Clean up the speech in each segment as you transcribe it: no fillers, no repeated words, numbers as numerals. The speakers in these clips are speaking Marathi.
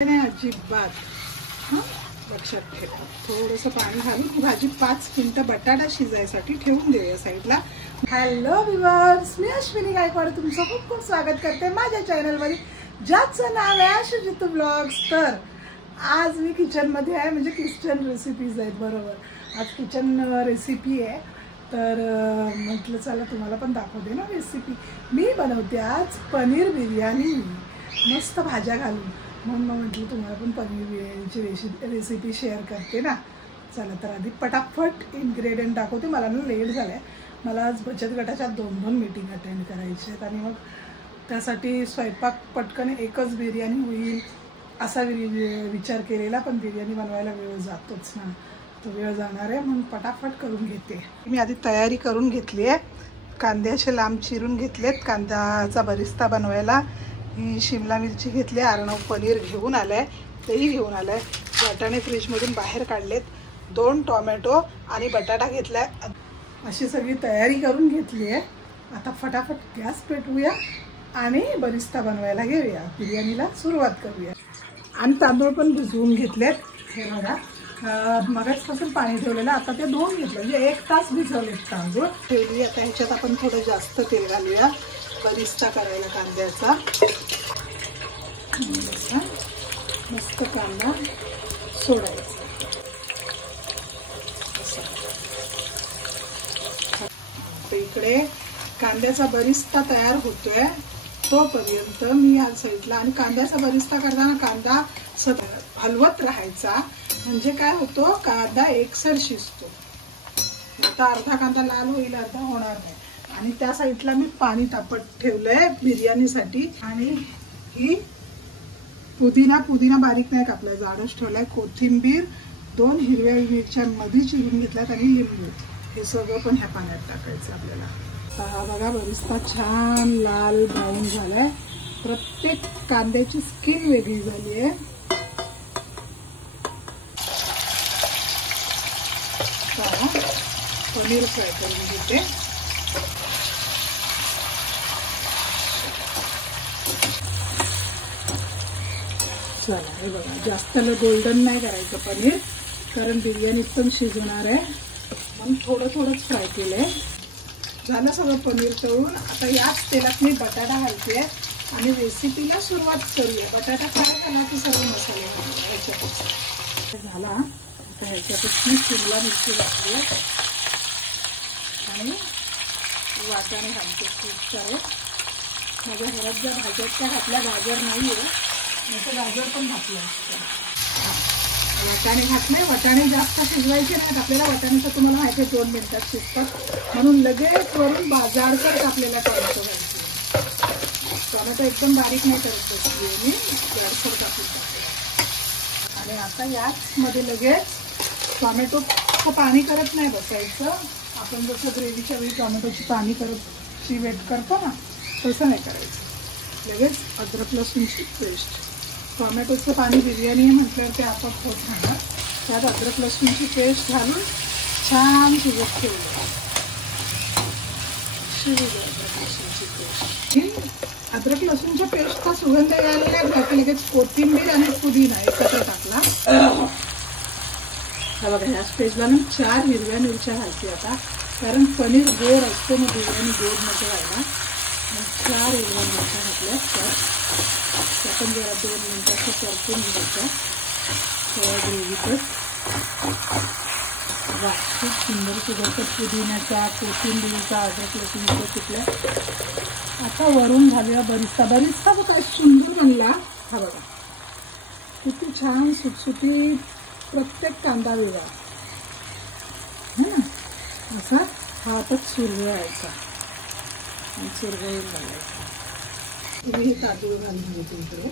अजिबात लक्षात ठेवा. थोडंसं पाणी घालून ही भाजी 5 मिनिटं बटाटा शिजायसाठी ठेवून देऊया साईडला. हॅलो व्ह्युअर्स, मी अश्विनी गायकवाड तुमचं खूप खूप स्वागत करते माझ्या चॅनलवर, ज्याचं नाव आहे आशुजितू ब्लॉग्स. तर आज मी किचनमध्ये आहे, म्हणजे किचन रेसिपीज आहेत. बरोबर, आज किचन रेसिपी आहे. तर म्हटलं चला तुम्हाला पण दाखवते ना रेसिपी. मी बनवते आज पनीर बिर्याणी मस्त भाज्या घालून. म्हणून म्हटलं तुम्हाला पण पनीर बिर्याणीची रेसिपी शेअर करते ना. चला तर आधी पटापट इन्ग्रेडियंट दाखवते. मला ना लेट झालं आहे, मला आज बचत गटाच्या 2 मीटिंग अटेंड करायची आहेत आणि मग त्यासाठी स्वयंपाक पटकन एकच बिर्याणी होईल असा विचार केलेला. पण बिर्याणी बनवायला वेळ जातोच ना, तो वेळ जाणार आहे म्हणून पटापट करून घेते. मी आधी तयारी करून घेतली आहे. कांदे असे लांब चिरून घेतलेत कांद्याचा बरिस्ता बनवायला. ही शिमला मिरची घेतली, अर्णव पनीर घेऊन आलं आहे, तेही घेऊन आलं आहे. वाटाणे फ्रीजमधून बाहेर काढलेत, 2 टोमॅटो आणि बटाटा घेतला आहे. अशी सगळी तयारी करून घेतली आहे. आता फटाफट गॅस पेटवूया आणि बरिस्ता बनवायला घेऊया, बिर्याणीला सुरुवात करूया. आणि तांदूळ पण भिजवून घेतलेत. हे बघा, मगाचपासून पाणी ठेवलेलं, आता ते 2 घेतलं, म्हणजे 1 तास भिजवलेत तांदूळ ठेवली. आता ह्याच्यात आपण थोडं जास्त तेल घालूया बरिस्ता करायला कांद्याचा. मस्त कांदा सोडायचा. इकडे कांद्याचा बरिस्ता तयार होतोय, तोपर्यंत मी या साईडला. आणि कांद्याचा बरिस्ता करताना कांदा हलवत राहायचा, म्हणजे काय होतो, कांदा एकसर शिजतो. आता अर्धा कांदा लाल होईल, अर्धा होणार नाही. आणि त्या साईडला मी पाणी तापत ठेवलंय बिर्याणीसाठी. आणि ही पुदिना बारीक नाही कापलाय, जाडच ठेवलाय. कोथिंबीर, 2 हिरव्या मिरच्या मध्ये चिरून घेतल्यात आणि लिंबू. हे सगळं पण ह्या पाण्यात टाकायचं आपल्याला. हा बघा, बरिस्ता छान लाल ब्राऊन झालाय. प्रत्येक कांद्याची स्किन वेगळी झाली आहे. पनीर फ्राय करून घेते. चला, हे बघा, जास्त गोल्डन नाही करायचं पनीर, कारण बिर्याणीत पण शिजवणार आहे, म्हणून थोडंच फ्राय केलंय. झालं सगळं पनीर तळून. आता याच तेलात मी बटाटा घालते आणि रेसिपीला सुरुवात करूया. बटाटा फ्राय झाला की सगळे मसाले ह्याच्यातच झाला. आता ह्याच्यातच मी शिमला मिरची घातली आणि वाटाणे घालते खूप सारे. माझ्या घरात ज्या भाज्या त्या घातल्या, गाजर नाही आहे, नाही गाजर पण घातलं असतं. वाटाणे घातले. वाटाणे जास्त शिजवायचे नाहीत आपल्याला. वाटाण्याचं तुम्हाला माहिती आहे 2 मिनिटात शिजतात, म्हणून लगेच वरून जाडसर आपल्याला टोमॅटो घालायचे. टोमॅटो एकदम बारीक नाही करत मी, जाडसर टाकून टाकते. आणि आता याच मध्ये लगेच टोमॅटोचं पाणी करत नाही बसायचं. आपण जसं ग्रेव्हीच्या वेळी टोमॅटोची पाणी करत वेट करतो ना, तसं नाही करायचं. लगेच अद्रक लसूणची पेस्ट. टोमॅटोचं पाणी बिर्याणी म्हटल्यावर ते आपोआप होत राहणार. त्यात अद्रक लसूणची पेस्ट घालून छान शिजत ठेवलं. अद्रक लसूणच्या पेस्टचा सुगंध यायला लागला, लगेच कोथिंबीर आणि पुदिना एकत्र टाकला. हा बघा, ह्या स्टेजला मी 4 हिरव्या मिरच्या घालते आता, कारण पनीर गोड असतो, मग बिर्याणी गोड नको व्हायला. 4 हिरव्या मिरच्या घातल्या. आपण जरा 2 मिनिटाचं परतून घ्यायचं थोड्या ग्रेव्हीतच. वा, खूप सुंदर सुगंध पुदिन्याचा, कोथिंबीरचा, अद्रक लसूणच्या सुटल्या. आता वरून घालूया बरिस्ता. बरिस्ता बघा काय सुंदर बनला. हा बघा, किती छान सुटसुटी, प्रत्येक कांदा वेगळा है ना. असा हातच सुरवळायचा आणि सुरवळून घालायचा. तुम्ही हे तांदूळ घालून घेते इकडे.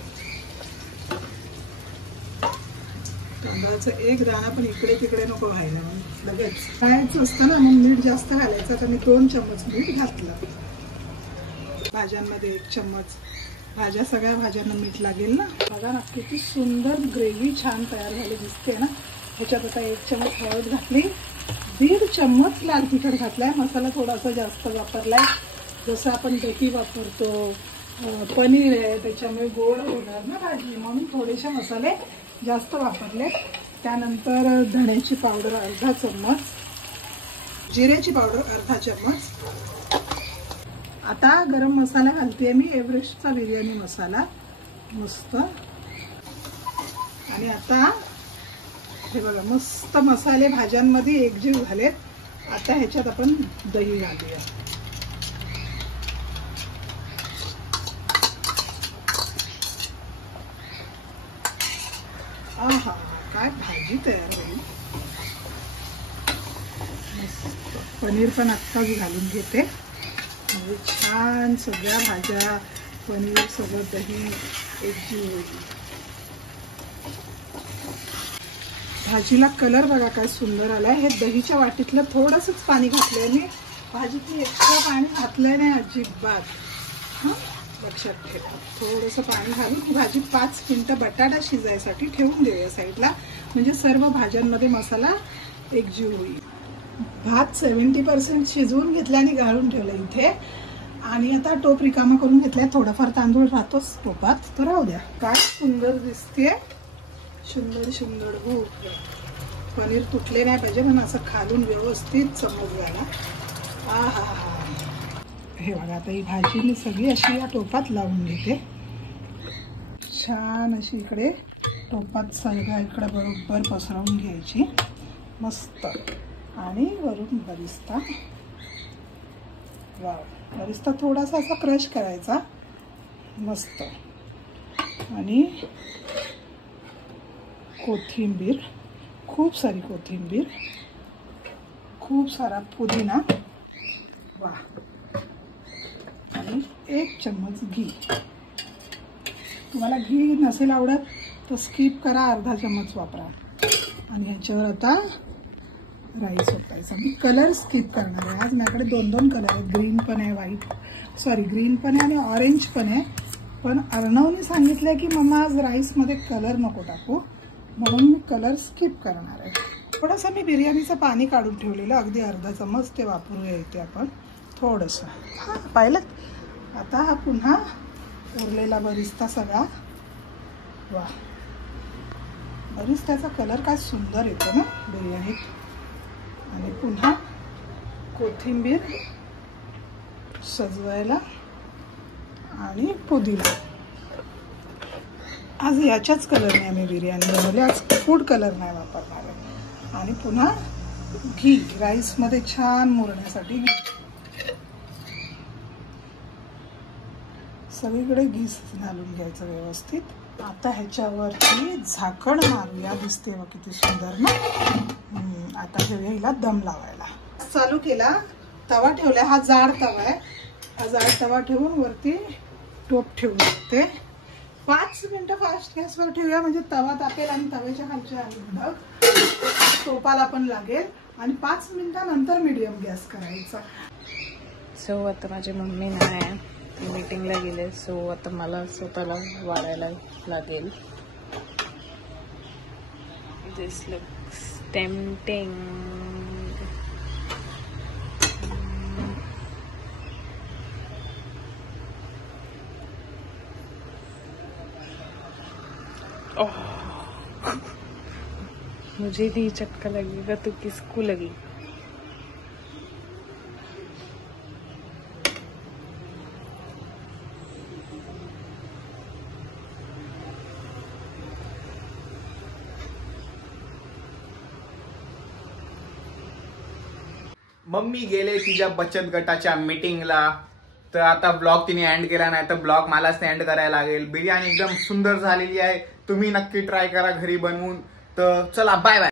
तांदळाचा एक दाणा पण इकडे तिकडे नको व्हायला, लगेच खायचं असतं ना, मग मीठ जास्त घालायचं. तर मी 2 चम्मच मीठ घातलं. भाज्यांमध्ये 1 चम्मच, भाज्या सगळ्या भाज्यांना मीठ लागेल ना. बघा ना, किती सुंदर ग्रेव्ही छान तयार झाली दिसते ना. ह्याच्यात आता 1 चम्मच हळद घातली, 1.5 चम्मच लाल तिखट घातलाय. मसाला थोडासा जास्त वापरलाय, जसं आपण दही वापरतो पनीर आहे त्याच्यामुळे गोड होणार ना भाजी, म्हणून थोडेसे मसाले जास्त वापरले. त्यानंतर धण्याची पावडर अर्धा चम्मच, जिऱ्याची पावडर अर्धा चम्मच. आता गरम मसाला घालते मी, एव्हरेस्टचा बिर्याणी मसाला मस्त. आणि आता हे बघा मस्त मसाले भाज्यांमध्ये एकजीव झालेत. आता ह्याच्यात आपण दही घालूया. आहा काय भाजी तयार होईल. पनीर पण आत्ताच घालून घेते, म्हणजे छान सगळ्या भाज्या पनीर सगळं दही एकजीव होईल. भाजीला कलर बघा काय सुंदर आलाय. हे दहीच्या वाटीतलं थोडंसंच पाणी घातलंय मी, भाजीतलं एक्स्ट्रा पाणी घातलंय नाही अजिबात. हां लक्षात ठेवा, थोडंसं पाणी घालून ही भाजी 5 मिनिटं बटाटा शिजायसाठी ठेवून देऊया साईडला, म्हणजे सर्व भाज्यांमध्ये मसाला एकजीव होईल. भात 70% शिजवून घेतला आणि घालून ठेवलं इथे. आणि आता टोप रिकामा करून घेतलाय. थोडाफार तांदूळ राहतोच टोपात, तर राहू द्या. काय सुंदर दिसते, सुंदर सुंदर. हो पनीर तुटले नाही पाहिजे, पण असं खालून व्यवस्थित चमच घाला. आहा हे बघा आता ही भाजी मी सगळी अशी या टोपात लावून घेते. छान अशी इकडे टोपात सगळ्या इकडे बरोबर पसरवून घ्यायची मस्त. आणि वरून बरिस्ता, वाव बरिस्ता थोडासा असा क्रश करायचा मस्त. आणि कोथिंबीर, खूप सारी कोथिंबीर, खूप सारा पुदिना, वा. आणि 1 चम्मच घी. तुम्हाला घी नसेल आवडत तर स्किप करा, अर्धा चम्मच वापरा. आणि ह्याच्यावर आता राईस ओतायचा. मी कलर स्किप करणार आहे आज. माझ्याकडे 2 कलर आहेत, ग्रीन पण आहे, ग्रीन पण आहे आणि ऑरेंज पण आहे. पण अर्णवने सांगितलं की मम्मा आज राईसमध्ये कलर नको टाकू, म्हणून मी कलर स्किप करणार आहे. थोडंसं मी बिर्याणीचं पाणी काढून ठेवलेलं, अगदी अर्धा चम्मच, ते वापरूया इथे आपण थोडंसं. हां पाहिलं. आता हा पुन्हा उरलेला बरिस्ता सगळा, वा बरिस्त्याचा कलर काय सुंदर येतो ना बिर्याणीत. आणि पुन्हा कोथिंबीर सजवायला आणि पुदिना. आज याच्याच कलरने आम्ही बिर्याणी बनवली, आज फूड कलर नाही वापरणार आहे. आणि पुन्हा घी राईसमध्ये छान मुरण्यासाठी घी, सगळीकडे घी घालून घ्यायचं व्यवस्थित. आता ह्याच्यावरती झाकण मारूया, दिसते व किती सुंदर ना. आता घेऊया हिला दम लावायला. चालू केला, तवा ठेवला. हा जाड तवा आहे, हा जाड तवा ठेवून वरती टोप ठेवून देते. 5 मिनिटं फास्ट गॅसवर ठेवूया, म्हणजे तवा तापेल आणि तव्याच्या खालच्या टोपाला पण लागेल. आणि 5 मिनिटानंतर मीडियम गॅस करायचा. सो आता माझी मम्मी नाही आहे, मीटिंगला गेले. सो आता मला स्वतःला वाढायला लागेल. दिस लुक्स टेम्पटिंग. मुझे भी चटका लगेगा तो किसको लगी. मम्मी गेले तिच्या बचत गटाच्या मीटिंगला, तर आता ब्लॉग तिने एंड केला नाही तर ब्लॉग मलाच एंड करायला लागेल. बिर्याणी एकदम सुंदर झालेली आहे, तुम्ही नक्की ट्राय करा घरी बनवून. तर चला बाय बाय.